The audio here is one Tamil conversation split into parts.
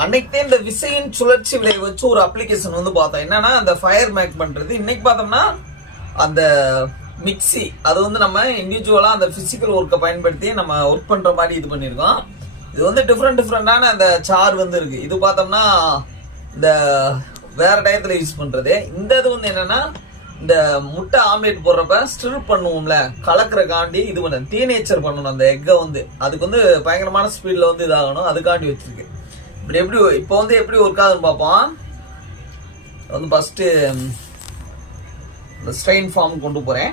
அன்னைக்கு இந்த விசையின் சுழற்சி விலை வச்சு ஒரு அப்ளிகேஷன் வந்து பார்த்தோம். என்னன்னா அந்த ஃபயர் மேக் பண்றது. இன்னைக்கு பார்த்தோம்னா அந்த மிக்சி அது வந்து நம்ம இண்டிவிஜுவலா அந்த பிசிக்கல் ஒர்க்கை பயன்படுத்தி நம்ம ஒர்க் பண்ற மாதிரி இது பண்ணியிருக்கோம். இது வந்து டிஃப்ரெண்டான அந்த சார் வந்து இருக்கு. இது பார்த்தோம்னா இந்த வேற டயத்துல யூஸ் பண்றது. இந்த இது வந்து என்னன்னா இந்த முட்டை ஆம்லேட் போடுறப்ப ஸ்டிர் பண்ணுவோம்ல, கலக்கிறக்காண்டி இது பண்ண டீனேச்சர் பண்ணணும் அந்த எக்கை வந்து. அதுக்கு வந்து பயங்கரமான ஸ்பீட்ல வந்து இதாகணும், அதுக்காண்டி வச்சிருக்கு. இப்படி எப்படி இப்போ வந்து எப்படி ஒர்க் ஆகுதுன்னு பார்ப்போம். வந்து ஃபர்ஸ்ட் இந்த ஸ்ட்ரெயின் ஃபார்ம் கொண்டு போறேன்.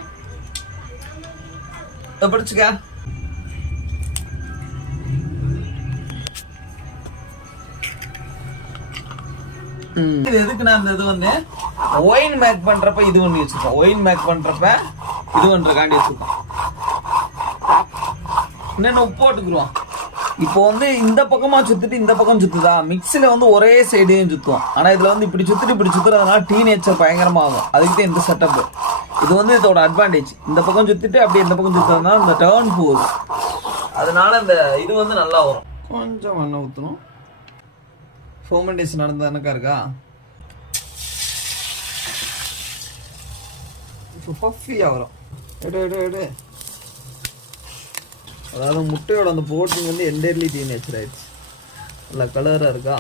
பிடிச்சுக்க. இது எதுக்குன்னா அந்த இது வந்து ஒயின் மேக் பண்றப்ப இது பண்ணி வச்சிருக்கோம். ஒயின் மேக் பண்றப்ப இது பண்றக்காண்டி வச்சிருக்கோம். என்னென்ன உப்பு போட்டுக்குருவோம். இப்போ வந்து இந்த பக்கமா சுத்திட்டு இந்த பக்கம் சுத்துதா, மிக்சில வந்து ஒரே சைடையும் சுத்துவோம். ஆனா இதுல வந்து இப்படி சுத்திட்டு இப்படி சுத்துறதுனால டீனேச்சர் பயங்கரமா ஆகும். அதுக்கு தான் இந்த செட்டப். இது வந்து இதோட அட்வான்டேஜ். இந்த பக்கம் சுத்திட்டு அப்படியே இந்த பக்கம் சுத்துறதுனால இந்த டர்ன் போகுது. அதனால இந்த இது வந்து நல்லா வரும். கொஞ்சம் எண்ணெய் ஊற்றணும். ஃபெர்மெண்டேஷன் நடந்தது எனக்கா இருக்கா. இப்போ பஃபியாக வரும். எடு அதாவது முட்டையோட அந்த புரோட்டீன் வந்து என்டையர்லி டீனேச்சர் ஆயிடுச்சு. நல்லா கலராக இருக்கா.